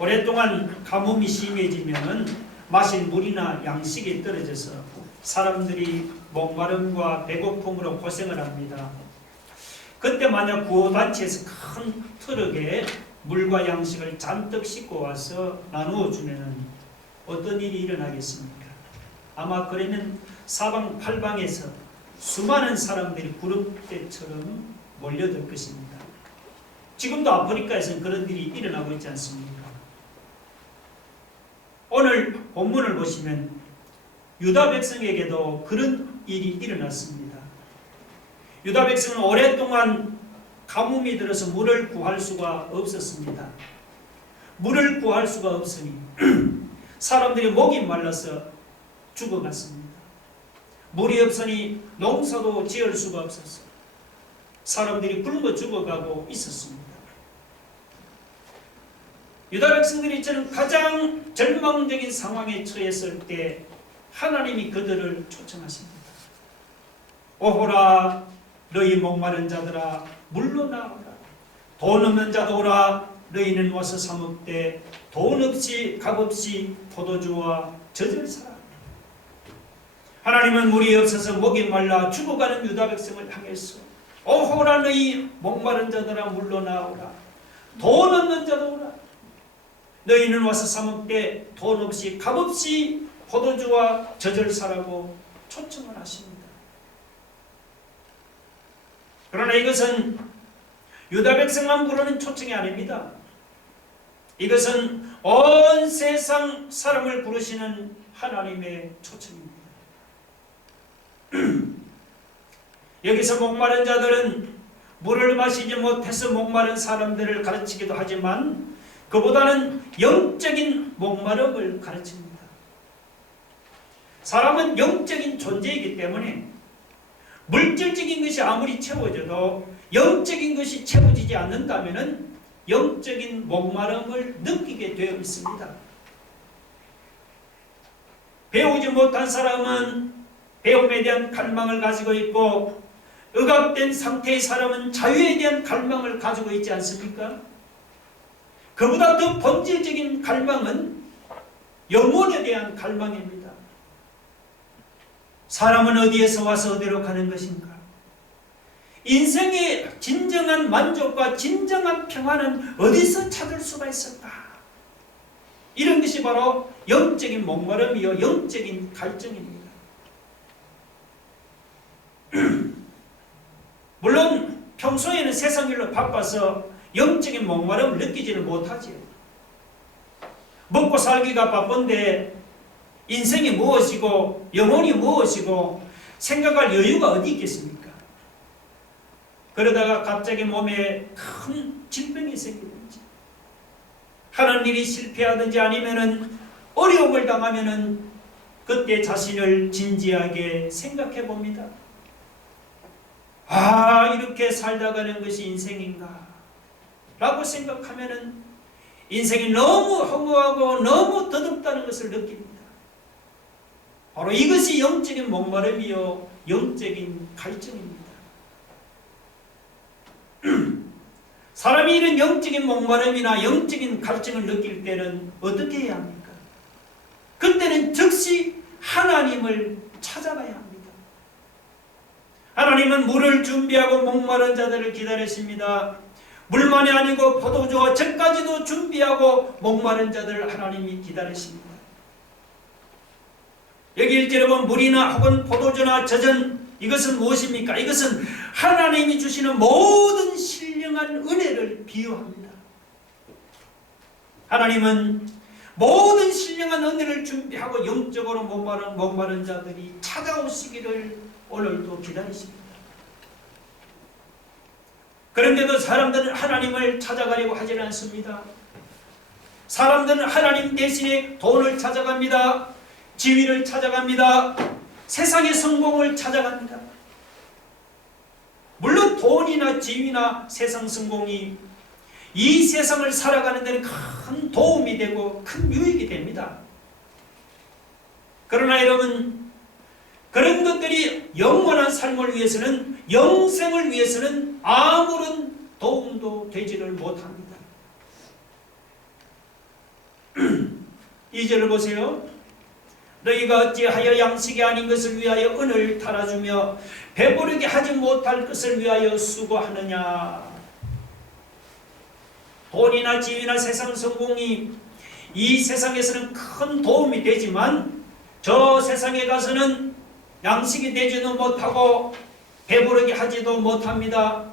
오랫동안 가뭄이 심해지면 마실 물이나 양식이 떨어져서 사람들이 목마름과 배고픔으로 고생을 합니다. 그때 만약 구호단체에서 큰 트럭에 물과 양식을 잔뜩 싣고 와서 나누어 주면 어떤 일이 일어나겠습니까? 아마 그러면 사방팔방에서 수많은 사람들이 구름대처럼 몰려들 것입니다. 지금도 아프리카에서는 그런 일이 일어나고 있지 않습니까? 오늘 본문을 보시면 유다 백성에게도 그런 일이 일어났습니다. 유다 백성은 오랫동안 가뭄이 들어서 물을 구할 수가 없었습니다. 물을 구할 수가 없으니 사람들이 목이 말라서 죽어갔습니다. 물이 없으니 농사도 지을 수가 없었어요. 사람들이 굶어 죽어가고 있었습니다. 유다 백성들이 저는 가장 절망적인 상황에 처했을 때 하나님이 그들을 초청하십니다. 오호라 너희 목마른 자들아 물로 나오라. 돈 없는 자도 오라. 너희는 와서 사 먹되 돈 없이 값없이 포도주와 젖을 사라. 하나님은 물이 없어서 목이 말라 죽어가는 유다 백성을 향해서 오호라 너희 목마른 자들아 물로 나오라. 돈 없는 자도 오라. 너희는 와서 사 먹되 돈 없이 값없이 포도주와 젖을 사라고 초청을 하십니다. 그러나 이것은 유다 백성만 부르는 초청이 아닙니다. 이것은 온 세상 사람을 부르시는 하나님의 초청입니다. 여기서 목마른 자들은 물을 마시지 못해서 목마른 사람들을 가르치기도 하지만 그보다는 영적인 목마름을 가르칩니다. 사람은 영적인 존재이기 때문에 물질적인 것이 아무리 채워져도 영적인 것이 채워지지 않는다면 영적인 목마름을 느끼게 되어 있습니다. 배우지 못한 사람은 배움에 대한 갈망을 가지고 있고 억압된 상태의 사람은 자유에 대한 갈망을 가지고 있지 않습니까? 그보다 더 본질적인 갈망은 영혼에 대한 갈망입니다. 사람은 어디에서 와서 어디로 가는 것인가? 인생의 진정한 만족과 진정한 평안은 어디서 찾을 수가 있을까? 이런 것이 바로 영적인 목마름이요 영적인 갈증입니다. 물론 평소에는 세상 일로 바빠서 영적인 목마름을 느끼지는 못하지요. 먹고 살기가 바쁜데 인생이 무엇이고 영혼이 무엇이고 생각할 여유가 어디 있겠습니까? 그러다가 갑자기 몸에 큰 질병이 생기든지 하는 일이 실패하든지 아니면은 어려움을 당하면은 그때 자신을 진지하게 생각해 봅니다. 아, 이렇게 살다 가는 것이 인생인가? 라고 생각하면은 인생이 너무 허무하고 너무 더덥다는 것을 느낍니다. 바로 이것이 영적인 목마름이요 영적인 갈증입니다. 사람이 이런 영적인 목마름이나 영적인 갈증을 느낄 때는 어떻게 해야 합니까? 그때는 즉시 하나님을 찾아가야 합니다. 하나님은 물을 준비하고 목마른 자들을 기다리십니다. 물만이 아니고 포도주와 젖까지도 준비하고 목마른 자들을 하나님이 기다리십니다. 여기 1절에 보면 물이나 혹은 포도주나 젖은 이것은 무엇입니까? 이것은 하나님이 주시는 모든 신령한 은혜를 비유합니다. 하나님은 모든 신령한 은혜를 준비하고 영적으로 목마른 자들이 찾아오시기를 오늘도 기다리십니다. 그런데도 사람들은 하나님을 찾아가려고 하지는 않습니다. 사람들은 하나님 대신에 돈을 찾아갑니다. 지위를 찾아갑니다. 세상의 성공을 찾아갑니다. 물론 돈이나 지위나 세상 성공이 이 세상을 살아가는 데는 큰 도움이 되고 큰 유익이 됩니다. 그러나 여러분, 그런 것들이 영원한 삶을 위해서는, 영생을 위해서는 아무런 도움도 되지를 못합니다. 2절을 보세요. 너희가 어찌하여 양식이 아닌 것을 위하여 은을 달아주며 배부르게 하지 못할 것을 위하여 수고하느냐. 돈이나 지위나 세상 성공이 이 세상에서는 큰 도움이 되지만 저 세상에 가서는 양식이 되지도 못하고 배부르게 하지도 못합니다.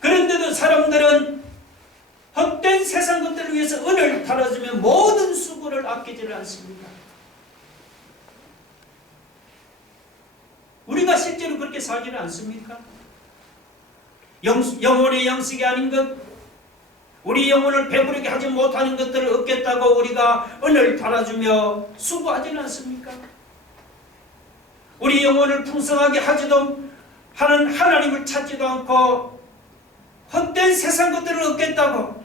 그런데도 사람들은 헛된 세상 것들을 위해서 은을 달아주며 모든 수고를 아끼지를 않습니다. 우리가 실제로 그렇게 살지는 않습니까? 영혼의 양식이 아닌 것, 우리 영혼을 배부르게 하지 못하는 것들을 얻겠다고 우리가 은을 달아주며 수고하지는 않습니까? 우리 영혼을 풍성하게 하지도 하는 하나님을 찾지도 않고 헛된 세상 것들을 얻겠다고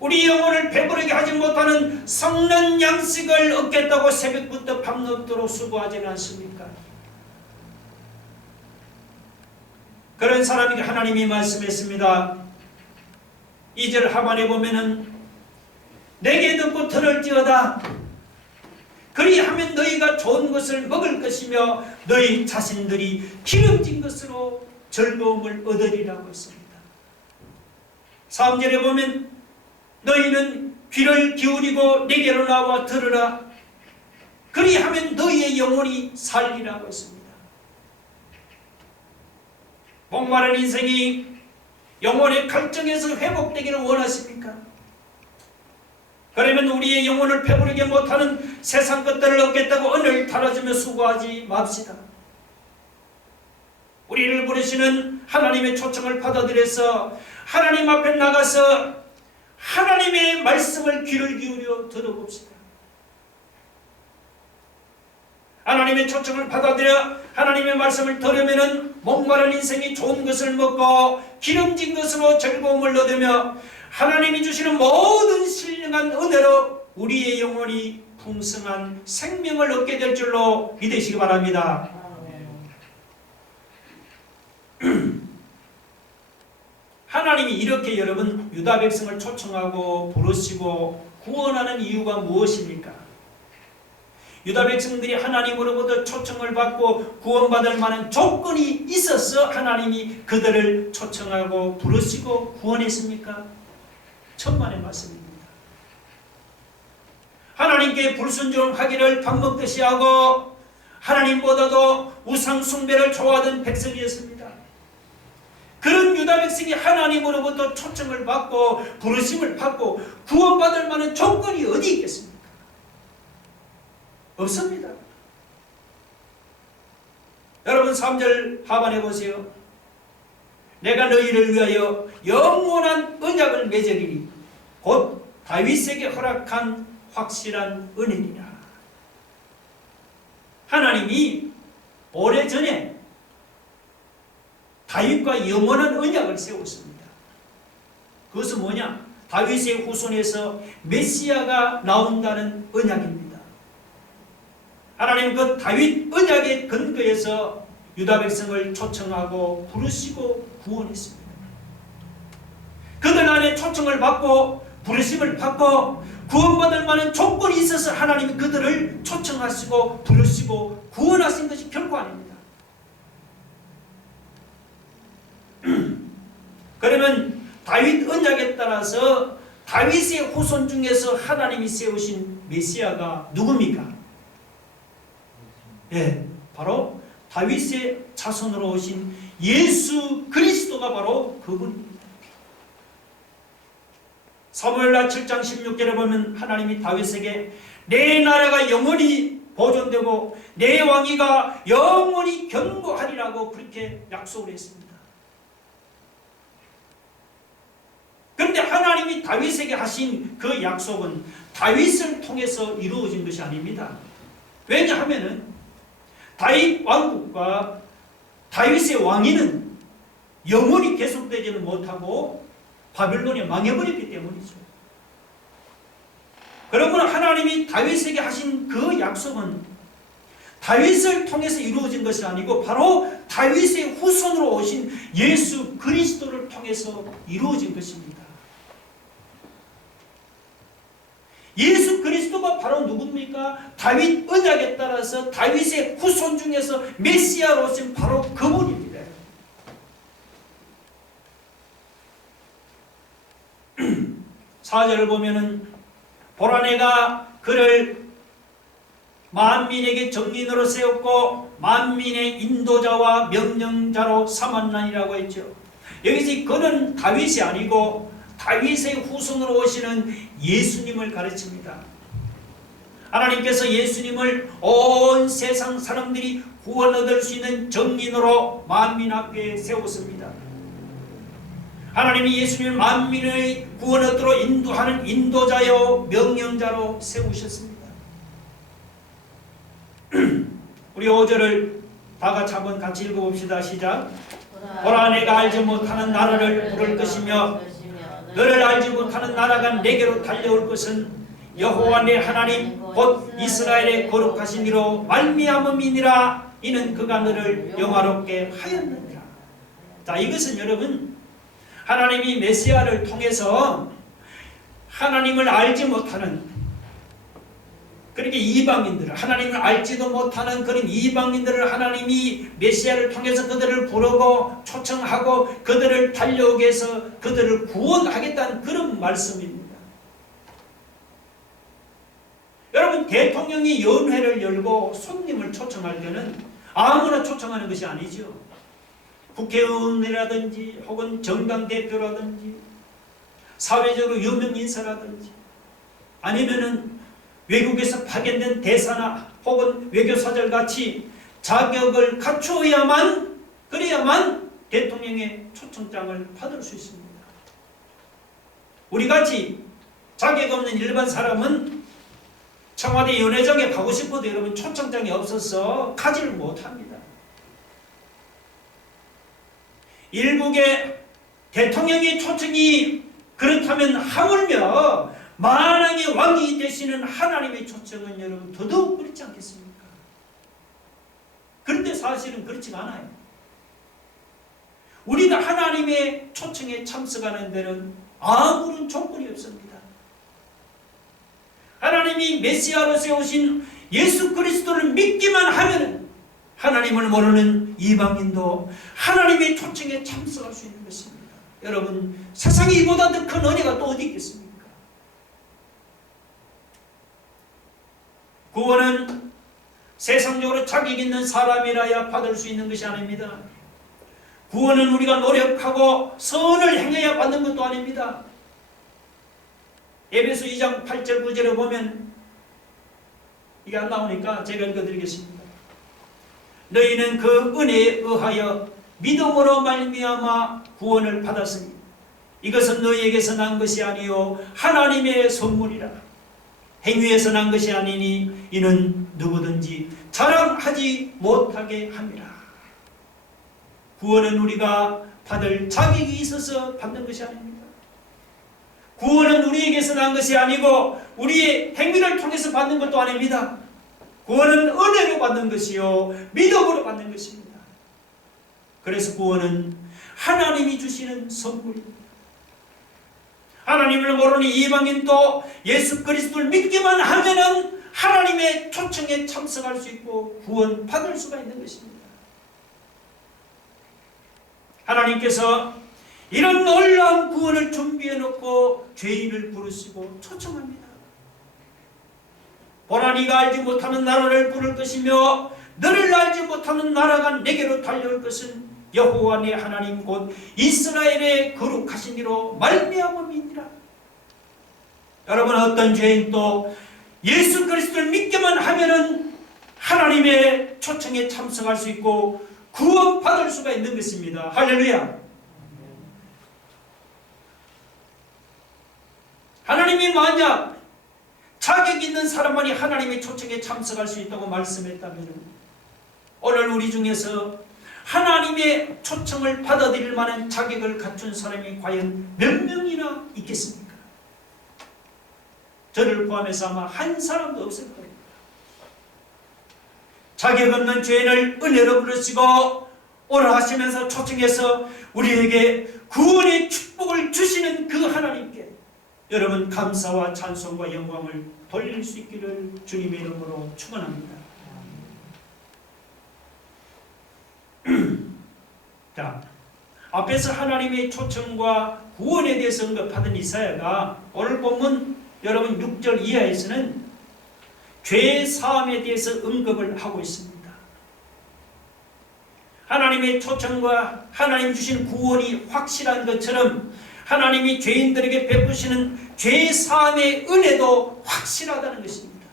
우리 영혼을 배부르게 하지 못하는 썩는 양식을 얻겠다고 새벽부터 밤늦도록 수고하지는 않습니까? 그런 사람에게 하나님이 말씀했습니다. 2절 하반에 보면은 내게 듣고 들을지어다. 그리하면 너희가 좋은 것을 먹을 것이며 너희 자신들이 기름진 것으로 즐거움을 얻으리라고 했습니다. 3절에 보면 너희는 귀를 기울이고 내게로 나와 들으라. 그리하면 너희의 영혼이 살리라고 했습니다. 목마른 인생이 영혼의 갈증에서 회복되기를 원하십니까? 그러면 우리의 영혼을 배부르게 못하는 세상 것들을 얻겠다고 은을 달아주며 수고하지 맙시다. 우리를 부르시는 하나님의 초청을 받아들여서 하나님 앞에 나가서 하나님의 말씀을 귀를 기울여 들어봅시다. 하나님의 초청을 받아들여 하나님의 말씀을 들으면 목마른 인생이 좋은 것을 먹고 기름진 것으로 즐거움을 얻으며 하나님이 주시는 모든 신령한 은혜로 우리의 영혼이 풍성한 생명을 얻게 될 줄로 믿으시기 바랍니다. 하나님이 이렇게 여러분 유다 백성을 초청하고 부르시고 구원하는 이유가 무엇입니까? 유다 백성들이 하나님으로부터 초청을 받고 구원받을 만한 조건이 있어서 하나님이 그들을 초청하고 부르시고 구원했습니까? 천만의 말씀입니다. 하나님께 불순종하기를 밥 먹듯이 하고 하나님보다도 우상 숭배를 좋아하던 백성이었습니다. 그런 유다 백성이 하나님으로부터 초청을 받고 부르심을 받고 구원받을 만한 조건이 어디 있겠습니까? 없습니다. 여러분 3절 하반에 보세요. 내가 너희를 위하여 영원한 언약을 맺으리니 곧 다윗에게 허락한 확실한 은혜니라. 하나님이 오래전에 다윗과 영원한 언약을 세웠습니다. 그것은 뭐냐? 다윗의 후손에서 메시아가 나온다는 언약입니다. 하나님 그 다윗 언약의 근거에서 유다 백성을 초청하고 부르시고 구원했습니다. 그들 안에 초청을 받고 부르심을 받고 구원받을 만한 조건이 있어서 하나님이 그들을 초청하시고 부르시고 구원하신 것이 결코 아닙니다. 그러면 다윗 언약에 따라서 다윗의 후손 중에서 하나님이 세우신 메시아가 누굽니까? 예, 바로 다윗의 자손으로 오신 예수 그리스도가 바로 그분입니다. 사무엘하 7장 16절에 보면 하나님이 다윗에게 내 나라가 영원히 보존되고 내 왕위가 영원히 견고하리라고 그렇게 약속을 했습니다. 그런데 하나님이 다윗에게 하신 그 약속은 다윗을 통해서 이루어진 것이 아닙니다. 왜냐하면 다윗 왕국과 다윗의 왕위는 영원히 계속되지는 못하고 바빌론에 망해버렸기 때문이죠. 그러므로 하나님이 다윗에게 하신 그 약속은 다윗을 통해서 이루어진 것이 아니고 바로 다윗의 후손으로 오신 예수 그리스도를 통해서 이루어진 것입니다. 예수 그리스도 그리스도가 바로 누굽니까? 다윗 언약에 따라서 다윗의 후손 중에서 메시아로 오신 바로 그분입니다. 4절을 보면은 보라 내가 그를 만민에게 정인으로 세웠고 만민의 인도자와 명령자로 삼았나니라고 했죠. 여기서 그는 다윗이 아니고 다윗의 후손으로 오시는 예수님을 가르칩니다. 하나님께서 예수님을 온 세상 사람들이 구원 얻을 수 있는 정인으로 만민 앞에 세웠습니다. 하나님이 예수님을 만민의 구원 얻도록 인도하는 인도자요 명령자로 세우셨습니다. 우리 5절을 다 같이 한번 같이 읽어봅시다. 시작. 보라 내가 알지 못하는 나라를 부를 것이며 너를 알지 못하는 나라가 내게로 달려올 것은 여호와 내 하나님 곧 이스라엘의 거룩하신 이로 말미암음이니라. 이는 그가 너를 영화롭게 하였느니라. 자, 이것은 여러분 하나님이 메시아를 통해서 하나님을 알지 못하는, 그렇게 이방인들을, 하나님을 알지도 못하는 그런 이방인들을 하나님이 메시아를 통해서 그들을 부르고 초청하고 그들을 달려오게 해서 그들을 구원하겠다는 그런 말씀입니다. 여러분, 대통령이 연회를 열고 손님을 초청할 때는 아무나 초청하는 것이 아니죠. 국회의원이라든지 혹은 정당 대표라든지 사회적으로 유명 인사라든지 아니면은 외국에서 파견된 대사나 혹은 외교사절 같이 자격을 갖추어야만, 그래야만 대통령의 초청장을 받을 수 있습니다. 우리같이 자격 없는 일반 사람은 청와대 연회장에 가고 싶어도 여러분 초청장이 없어서 가지를 못합니다. 일국의 대통령의 초청이 그렇다면 하물며 만왕의 왕이 되시는 하나님의 초청은 여러분 더더욱 그렇지 않겠습니까? 그런데 사실은 그렇지 않아요. 우리가 하나님의 초청에 참석하는 데는 아무런 조건이 없습니다. 하나님이 메시아로 세우신 예수 그리스도를 믿기만 하면 하나님을 모르는 이방인도 하나님의 초청에 참석할 수 있는 것입니다. 여러분, 세상에 이보다 더 큰 은혜가 또 어디 있겠습니까? 구원은 세상적으로 자격 있는 사람이라야 받을 수 있는 것이 아닙니다. 구원은 우리가 노력하고 선을 행해야 받는 것도 아닙니다. 에베소 2장 8절 9절에 보면 이게 안 나오니까 제가 읽어드리겠습니다. 너희는 그 은혜에 의하여 믿음으로 말미암아 구원을 받았으니 이것은 너희에게서 난 것이 아니요 하나님의 선물이라. 행위에서 난 것이 아니니 이는 누구든지 자랑하지 못하게 함이라. 구원은 우리가 받을 자격이 있어서 받는 것이 아닙니다. 구원은 우리에게서 난 것이 아니고 우리의 행위를 통해서 받는 것도 아닙니다. 구원은 은혜로 받는 것이요 믿음으로 받는 것입니다. 그래서 구원은 하나님이 주시는 선물입니다. 하나님을 모르는 이방인도 예수 그리스도를 믿기만 하면은 하나님의 초청에 참석할 수 있고 구원 받을 수가 있는 것입니다. 하나님께서 이런 놀라운 구원을 준비해 놓고 죄인을 부르시고 초청합니다. 보라 네가 알지 못하는 나라를 부를 것이며 너를 알지 못하는 나라가 내게로 달려올 것은 여호와 내 하나님 곧 이스라엘의 거룩하신 이로 말미암음이니라. 여러분, 어떤 죄인도 예수 그리스도를 믿기만 하면은 하나님의 초청에 참석할 수 있고 구원받을 수가 있는 것입니다. 할렐루야. 하나님이 만약 자격 있는 사람만이 하나님의 초청에 참석할 수 있다고 말씀했다면 오늘 우리 중에서 하나님의 초청을 받아들일 만한 자격을 갖춘 사람이 과연 몇 명이나 있겠습니까? 저를 포함해서 아마 한 사람도 없을 거예요. 자격 없는 죄인을 은혜로 부르시고 오라 하시면서 초청해서 우리에게 구원의 축복을 주시는 그 하나님께 여러분 감사와 찬송과 영광을 돌릴 수 있기를 주님의 이름으로 축원합니다. 자, 앞에서 하나님의 초청과 구원에 대해서 언급하던 이사야가 오늘 본문 여러분 6절 이하에서는 죄 사함에 대해서 언급을 하고 있습니다. 하나님의 초청과 하나님 주신 구원이 확실한 것처럼 하나님이 죄인들에게 베푸시는 죄 사함의 은혜도 확실하다는 것입니다.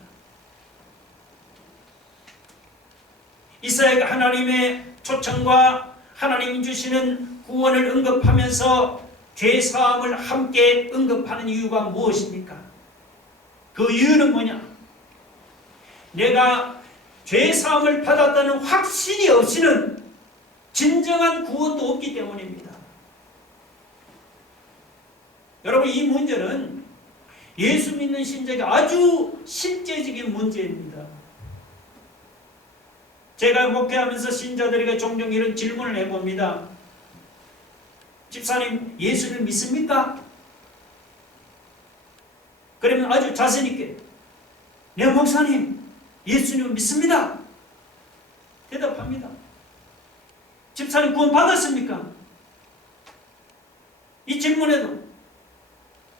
이사야가 하나님의 초청과 하나님이 주시는 구원을 언급하면서 죄 사함을 함께 언급하는 이유가 무엇입니까? 그 이유는 뭐냐? 내가 죄 사함을 받았다는 확신이 없이는 진정한 구원도 없기 때문입니다. 여러분, 이 문제는 예수 믿는 신자에게 아주 실제적인 문제입니다. 제가 목회하면서 신자들에게 종종 이런 질문을 해봅니다. 집사님, 예수를 믿습니까? 그러면 아주 자신 있게, 네 목사님, 예수님을 믿습니다. 대답합니다. 집사님, 구원 받았습니까? 이 질문에도,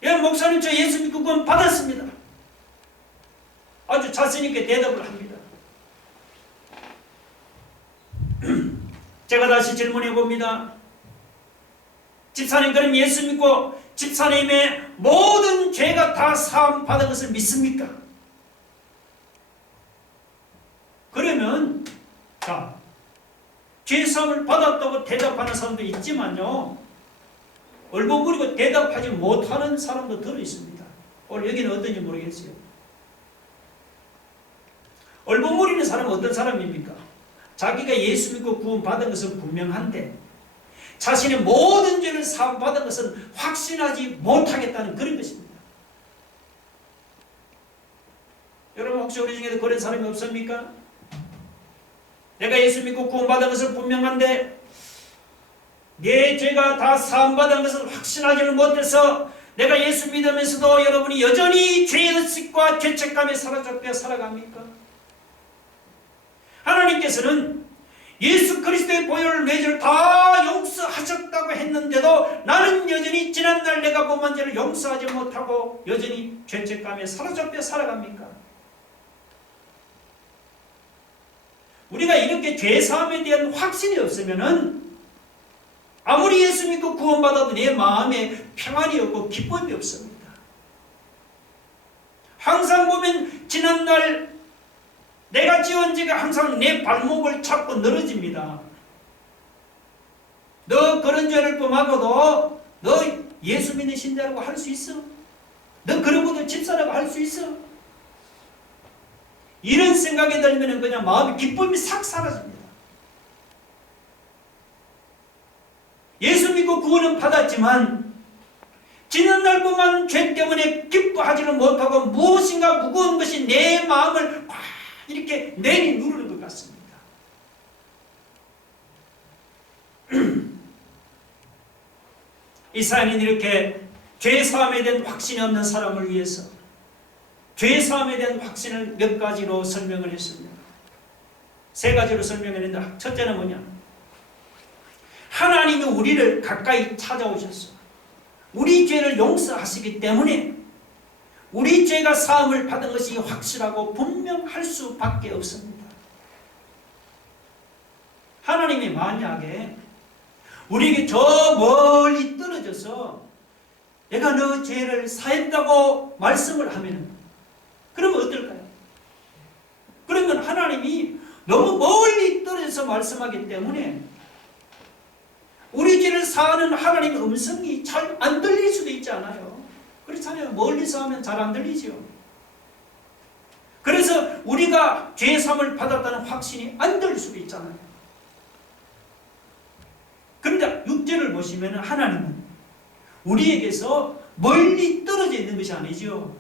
예, 목사님, 저 예수 믿고 구원 받았습니다. 아주 자신 있게 대답을 합니다. 제가 다시 질문해 봅니다. 집사님, 그럼 예수 믿고 집사님의 모든 죄가 다 사함 받은 것을 믿습니까? 그러면 자, 죄 사함을 받았다고 대답하는 사람도 있지만요, 얼버무리고 대답하지 못하는 사람도 들어 있습니다. 오늘 여기는 어떤지 모르겠어요. 얼버무리는 사람은 어떤 사람입니까? 자기가 예수 믿고 구원 받은 것은 분명한데 자신의 모든 죄를 사함 받은 것은 확신하지 못하겠다는 그런 것입니다. 여러분, 혹시 우리 중에도 그런 사람이 없습니까? 내가 예수 믿고 구원 받은 것은 분명한데 내 죄가 다 사함 받은 것을 확신하지는 못해서 내가 예수 믿으면서도 여러분이 여전히 죄의식과 죄책감에 사로잡혀 살아갑니까? 하나님께서는 예수 그리스도의 보혈을 내 죄를 다 용서하셨다고 했는데도 나는 여전히 지난날 내가 범한 죄를 용서하지 못하고 여전히 죄책감에 사로잡혀 살아갑니까? 우리가 이렇게 죄사함에 대한 확신이 없으면은 아무리 예수 믿고 구원받아도 내 마음에 평안이 없고 기쁨이 없습니다. 항상 보면 지난날 내가 지은 죄가 항상 내 발목을 잡고 늘어집니다. 너 그런 죄를 범하고도 너 예수 믿는 신자라고 할 수 있어? 너 그러고도 집사라고 할 수 있어? 이런 생각이 들면 그냥 마음의 기쁨이 싹 사라집니다. 예수 믿고 구원은 받았지만 지난날 범한 죄 때문에 기뻐하지는 못하고 무엇인가 무거운 것이 내 마음을 꽉 이렇게 내리 누르는 것 같습니다. 이사야는 이렇게 죄사함에 대한 확신이 없는 사람을 위해서 죄사함에 대한 확신을 몇 가지로 설명을 했습니다. 세 가지로 설명했는데, 첫째는 뭐냐? 하나님이 우리를 가까이 찾아오셨어. 우리 죄를 용서하시기 때문에 우리 죄가 사함을 받은 것이 확실하고 분명할 수밖에 없습니다. 하나님이 만약에 우리에게 저 멀리 떨어져서 내가 너 죄를 사했다고 말씀을 하면 그러면 어떨까요? 그러면 하나님이 너무 멀리 떨어져서 말씀하기 때문에 우리 죄를 사하는 하나님의 음성이 잘 안 들릴 수도 있지 않아요? 그렇잖아요. 멀리서 하면 잘 안 들리죠. 그래서 우리가 죄 사함을 받았다는 확신이 안 들릴 수도 있잖아요. 그런데 6절을 보시면 하나님은 우리에게서 멀리 떨어져 있는 것이 아니죠.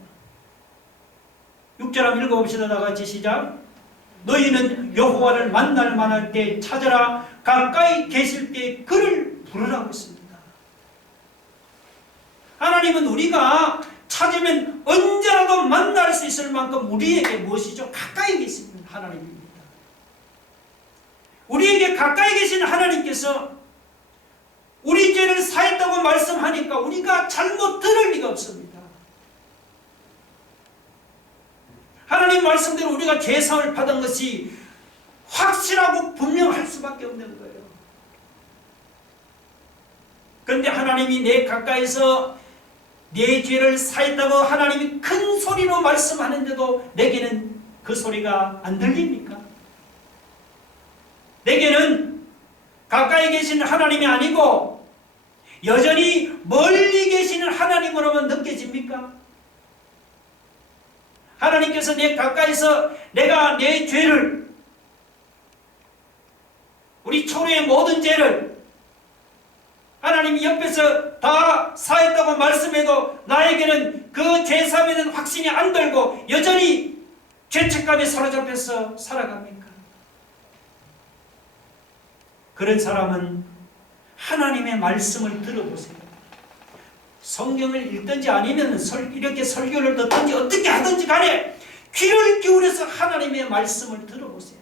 6절 한번 읽어봅시다. 다 같이 시작. 너희는 여호와를 만날 만할 때 찾아라. 가까이 계실 때 그를 부르라고 했습니다. 하나님은 우리가 찾으면 언제라도 만날 수 있을 만큼 우리에게 무엇이죠? 가까이 계시는 하나님입니다. 우리에게 가까이 계신 하나님께서 우리 죄를 사했다고 말씀하니까 우리가 잘못 들을 리가 없습니다. 하나님 말씀대로 우리가 죄사함을 받은 것이 확실하고 분명할 수밖에 없는 거예요. 그런데 하나님이 내 가까이서 내 죄를 사했다고 하나님이 큰 소리로 말씀하는데도 내게는 그 소리가 안 들립니까? 내게는 가까이 계신 하나님이 아니고 여전히 멀리 계시는 하나님으로만 느껴집니까? 하나님께서 내 가까이서 내가 내 죄를, 우리 초래의 모든 죄를 하나님이 옆에서 다 사했다고 말씀해도 나에게는 그 죄사함에 대한 확신이 안 들고 여전히 죄책감에 사로잡혀서 살아갑니까? 그런 사람은 하나님의 말씀을 들어보세요. 성경을 읽든지 아니면 이렇게 설교를 듣든지 어떻게 하든지 간에 귀를 기울여서 하나님의 말씀을 들어보세요.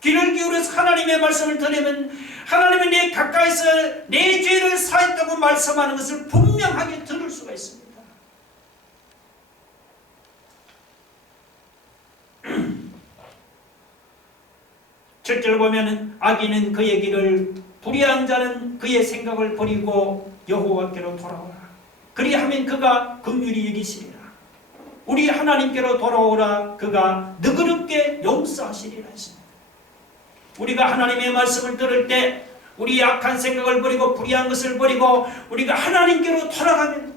귀를 기울여서 하나님의 말씀을 들으면 하나님은 내 가까이서 내 죄를 사했다고 말씀하는 것을 분명하게 들을 수가 있습니다. 7절 보면은 악인은 그의 길을, 불의한 자는 그의 생각을 버리고 여호와께로 돌아오라. 그리하면 그가 긍휼히 여기시리라. 우리 하나님께로 돌아오라. 그가 너그럽게 용서하시리라 했습니다. 우리가 하나님의 말씀을 들을 때 우리 악한 생각을 버리고 불의한 것을 버리고 우리가 하나님께로 돌아가면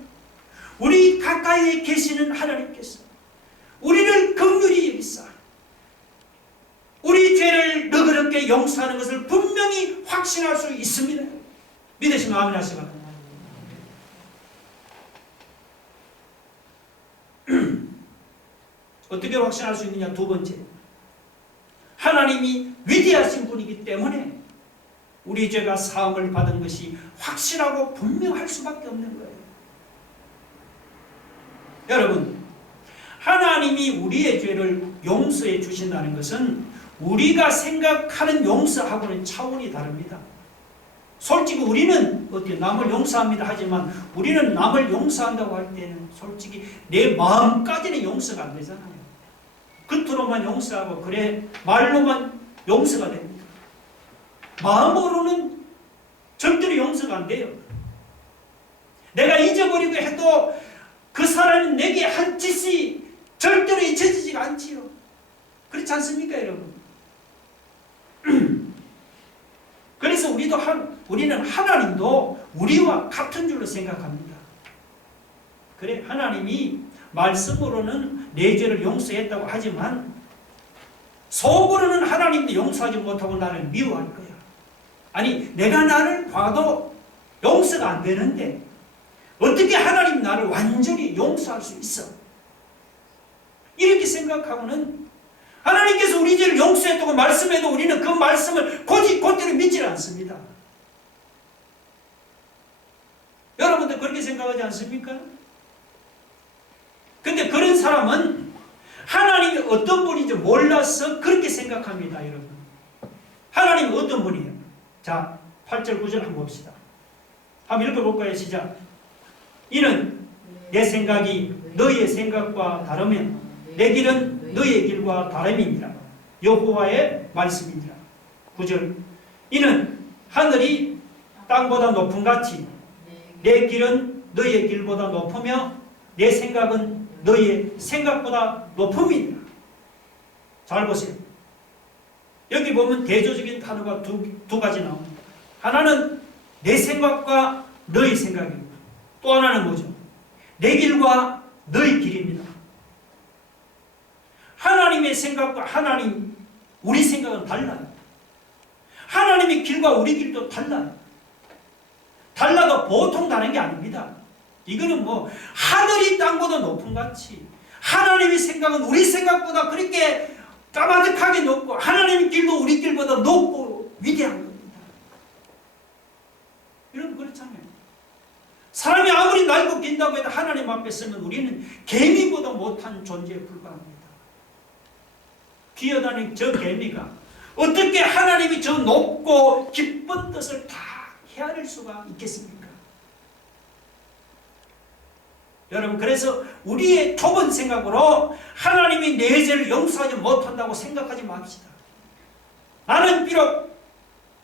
우리 가까이에 계시는 하나님께서 우리를 긍휼히 여기사 우리 죄를 너그럽게 용서하는 것을 분명히 확신할 수 있습니다. 믿으시면 아멘 하시기 바랍니다. 어떻게 확신할 수 있느냐? 두 번째, 하나님이 위대하신 분이기 때문에 우리 죄가 사함을 받은 것이 확실하고 분명할 수밖에 없는 거예요. 여러분, 하나님이 우리의 죄를 용서해 주신다는 것은 우리가 생각하는 용서하고는 차원이 다릅니다. 솔직히 우리는 어떻게 남을 용서합니다 하지만 우리는 남을 용서한다고 할 때는 솔직히 내 마음까지는 용서가 안 되잖아요. 겉으로만 용서하고 그래 말로만 용서가 됩니다. 마음으로는 절대로 용서가 안 돼요. 내가 잊어버리고 해도 그 사람이 내게 한 짓이 절대로 잊혀지지가 않지요. 그렇지 않습니까, 여러분? 그래서 우리는 하나님도 우리와 같은 줄로 생각합니다. 그래, 하나님이 말씀으로는 내 죄를 용서했다고 하지만 속으로는 하나님도 용서하지 못하고 나를 미워할 거야. 아니, 내가 나를 봐도 용서가 안 되는데 어떻게 하나님 나를 완전히 용서할 수 있어? 이렇게 생각하고는 하나님께서 우리 죄를 용서했다고 말씀해도 우리는 그 말씀을 곧대로 믿지 않습니다. 여러분들 그렇게 생각하지 않습니까? 근데 그런 사람은 하나님이 어떤 분인지 몰라서 그렇게 생각합니다, 여러분. 하나님이 어떤 분이에요? 자, 8절 9절 한번 봅시다. 한번 읽어볼까요? 시작. 이는 내 생각이 너희의 생각과 다르면 내 길은 너희의 길과 다름이니라. 여호와의 말씀이니라. 9절. 이는 하늘이 땅보다 높음 같이 내 길은 너희의 길보다 높으며 내 생각은 너희의 생각보다 높음이니라. 잘 보세요. 여기 보면 대조적인 단어가 두 가지 나옵니다. 하나는 내 생각과 너희 생각입니다. 또 하나는 뭐죠? 내 길과 너희 길입니다. 하나님의 생각과 우리 생각은 달라요. 하나님의 길과 우리 길도 달라요. 달라도 보통 다른 게 아닙니다. 이거는 뭐 하늘이 땅보다 높은 같이 하나님의 생각은 우리 생각보다 그렇게 까마득하게 높고 하나님의 길도 우리 길보다 높고 위대한 겁니다. 여러분 그렇잖아요. 사람이 아무리 날고 긴다고 해도 하나님 앞에 서면 우리는 개미보다 못한 존재에 불과합니다. 기어다니는 저 개미가 어떻게 하나님이 저 높고 깊은 뜻을 다 헤아릴 수가 있겠습니까? 여러분, 그래서 우리의 좁은 생각으로 하나님이 내 죄를 용서하지 못한다고 생각하지 맙시다. 나는 비록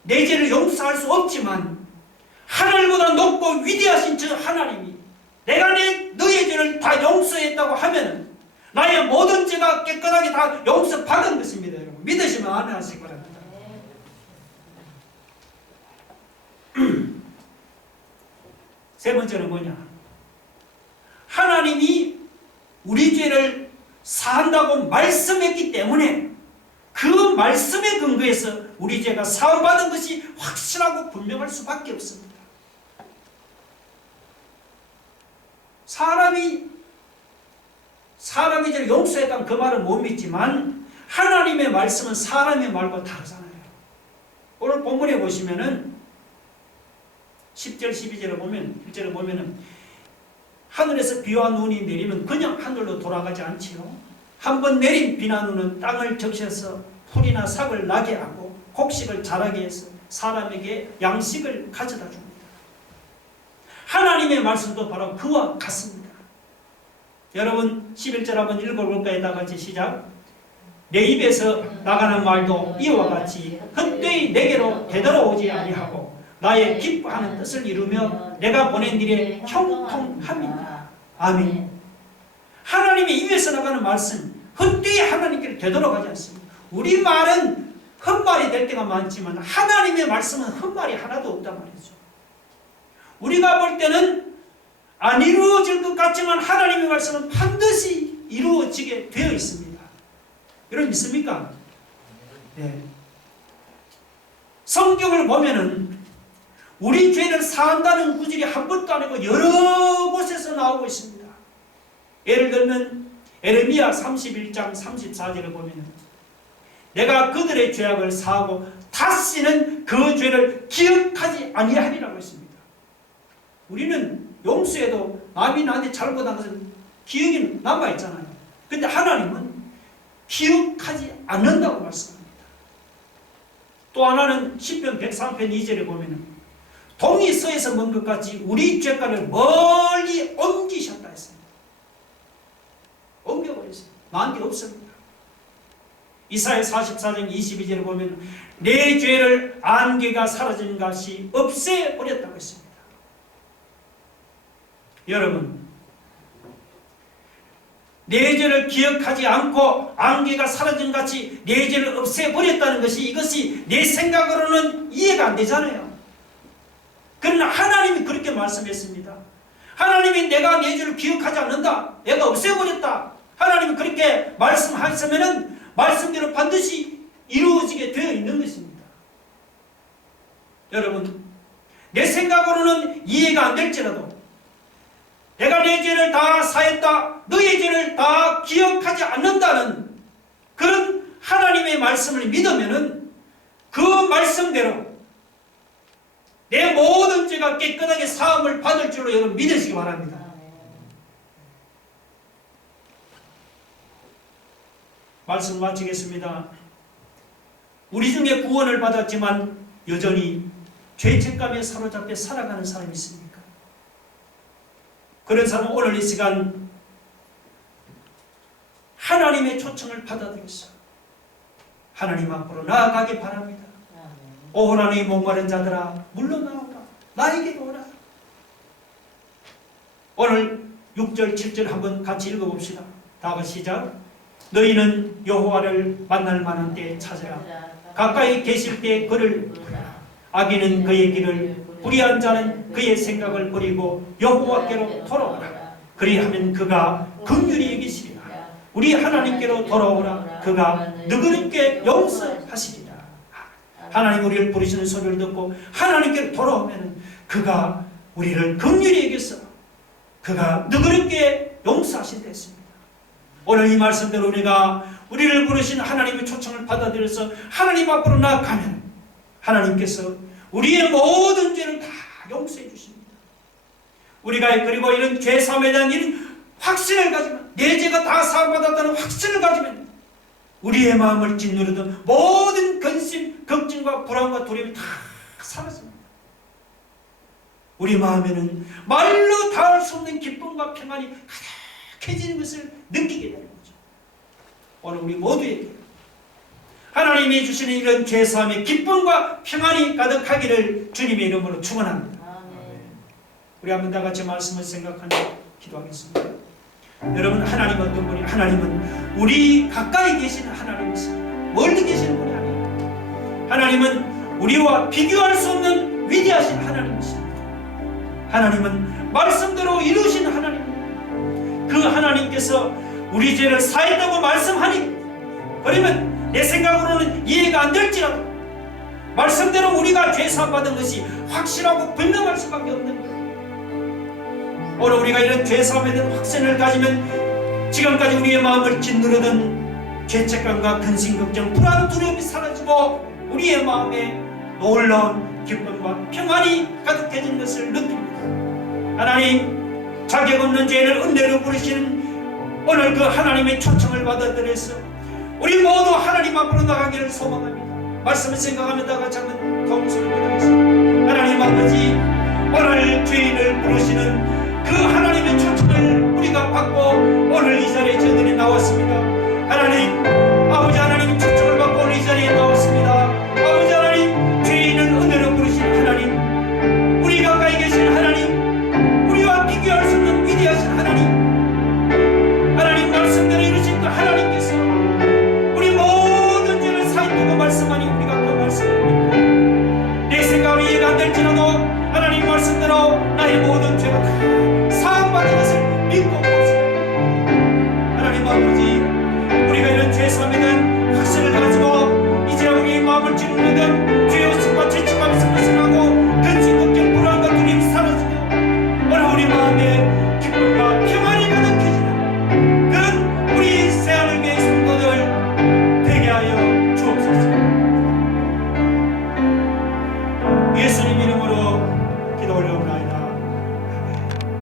내 죄를 용서할 수 없지만 하늘보다 높고 위대하신 저 하나님이 내가 너의 죄를 다 용서했다고 하면 나의 모든 죄가 깨끗하게 다 용서받은 것입니다. 여러분, 믿으시면 아멘 하시기 바랍니다. 세 번째는 뭐냐? 하나님이 우리 죄를 사한다고 말씀했기 때문에 그 말씀에 근거해서 우리 죄가 사함받은 것이 확실하고 분명할 수밖에 없습니다. 사람이 죄를 용서했다면 그 말은 못 믿지만 하나님의 말씀은 사람의 말과 다르잖아요. 오늘 본문에 보시면은 10절 12절을 보면 1절을 보면은 하늘에서 비와 눈이 내리면 그냥 하늘로 돌아가지 않지요. 한번 내린 비나 눈은 땅을 적셔서 풀이나 삭을 나게 하고 곡식을 자라게 해서 사람에게 양식을 가져다 줍니다. 하나님의 말씀도 바로 그와 같습니다. 여러분 11절 한번 읽어볼까요? 다 같이 시작. 내 입에서 나가는 말도 이와 같이 헛되이 내게로 되돌아오지 아니하고 나의 기뻐하는 뜻을 이루며 내가 보낸 일에 형통함이니라. 아멘. 하나님의 입에서 나가는 말씀 헛되이 하나님께 되돌아가지 않습니다. 우리 말은 헛말이 될 때가 많지만 하나님의 말씀은 헛말이 하나도 없단 말이죠. 우리가 볼 때는 안 이루어질 것 같지만 하나님의 말씀은 반드시 이루어지게 되어 있습니다. 여러분 믿습니까? 네. 성경을 보면은 우리 죄를 사한다는 구절이 한 번도 아니고 여러 곳에서 나오고 있습니다. 예를 들면 에레미야 31장 34절을 보면 내가 그들의 죄악을 사하고 다시는 그 죄를 기억하지 아니하리라고 했습니다. 우리는 용서해도 남이 나한테 잘못한 것은 기억이 남아있잖아요. 근데 하나님은 기억하지 않는다고 말씀합니다. 또 하나는 시편 103편 2절에 보면 동이 서에서 먼 것 같이 우리 죄가를 멀리 옮기셨다 했습니다. 옮겨버렸어요. 나한테 없습니다. 이사야 44장 22절에 보면 내 죄를 안개가 사라진 것이 없애버렸다고 했습니다. 여러분, 내 죄를 기억하지 않고 안개가 사라진 같이 내 죄를 없애버렸다는 것이 이것이 내 생각으로는 이해가 안 되잖아요. 그러나 하나님이 그렇게 말씀했습니다. 하나님이 내가 내 죄를 기억하지 않는다, 내가 없애버렸다, 하나님이 그렇게 말씀하셨으면 말씀대로 반드시 이루어지게 되어 있는 것입니다. 여러분, 내 생각으로는 이해가 안 될지라도 내가 내 죄를 다 사했다, 너의 죄를 다 기억하지 않는다는 그런 하나님의 말씀을 믿으면은 그 말씀대로 내 모든 죄가 깨끗하게 사함을 받을 줄로 여러분 믿으시기 바랍니다. 말씀 마치겠습니다. 우리 중에 구원을 받았지만 여전히 죄책감에 사로잡혀 살아가는 사람이 있습니까? 그런 사람은 오늘 이 시간 하나님의 초청을 받아들여서 하나님 앞으로 나아가기 바랍니다. 오 하나님 목마른 자들아 물러나오라, 나에게로 오라. 오늘 6절 7절 한번 같이 읽어봅시다. 다 같이 시작. 너희는 여호와를 만날 만한 때에 찾으라. 가까이 계실 때 그를 악인은 그의 길을, 불의한 자는 그의 생각을 버리고 여호와께로 돌아오라. 그리하면 그가 긍휼히 여기시리라. 우리 하나님께로 돌아오라. 그가 너그럽게 용서하시리라. 하나님 우리를 부르시는 소리를 듣고 하나님께로 돌아오면 그가 우리를 긍휼히 여겨서 그가 너그럽게 용서하신다 했습니다. 오늘 이 말씀대로 우리를 부르신 하나님의 초청을 받아들여서 하나님 앞으로 나아가면 하나님께서 우리의 모든 죄를 다 용서해 주십니다. 우리가 그리고 이런 죄사함에 대한 이런 확신을 가지면, 내 죄가 다 사함받았다는 확신을 가지면 우리의 마음을 짓누르던 모든 근심, 걱정과 불안과 두려움이 다 사라집니다. 우리 마음에는 말로 닿을 수 없는 기쁨과 평안이 가득해지는 것을 느끼게 되는 거죠. 오늘 우리 모두에게 하나님이 주시는 이런 죄사함의 기쁨과 평안이 가득하기를 주님의 이름으로 축원합니다. 우리 한번 다 같이 말씀을 생각하며 기도하겠습니다. 여러분, 하나님 어떤 분이? 하나님은 우리 가까이 계시는 하나님이십니다. 멀리 계시는 분이 아니에요. 하나님은 우리와 비교할 수 없는 위대하신 하나님이십니다. 하나님은 말씀대로 이루신 하나님입니다. 그 하나님께서 우리 죄를 사했다고 말씀하니, 그러면 내 생각으로는 이해가 안 될지라도 말씀대로 우리가 죄 사함받은 것이 확실하고 분명할 수밖에 없는 거예요. 오늘 우리가 이런 죄사함에 대한 확신을 가지면 지금까지 우리의 마음을 짓누르던 죄책감과 근심, 걱정, 불안, 두려움이 사라지고 우리의 마음에 놀라운 기쁨과 평안이 가득해진 것을 느낍니다. 하나님, 자격 없는 죄를 은혜로 부르시는 오늘 그 하나님의 초청을 받아들여서 우리 모두 하나님 앞으로 나가기를 소망합니다. 말씀을 생각하며 다 같이 한번 통성을 기도하겠습니다. 하나님 아버지, 오늘 죄인을 부르시는 그 하나님의 초청을 우리가 받고 오늘 이 자리에 저들이 나왔습니다. 하나님, 아버지 하나님 초청을 받고 오늘 이 자리에 나왔습니다. 아버지 하나님, 죄인을 은혜로 부르신 하나님, 우리 가까이 계신 하나님, 우리와 비교할 수 없는 위대하신 하나님, 하나님 말씀대로 이루신 그 하나님께서 우리 모든 죄를 사인두고 말씀하니 우리가 그 말씀을 믿고 내 생각으로 이해가 안 될지라도 하나님 말씀대로 나의 모든 죄가 다 사함받은 것을 믿고 봅시다. 하나님 아버지, 우리가 이런 죄사함에 대한 확신을 가지고 이제 우리의 마음을 짓누르던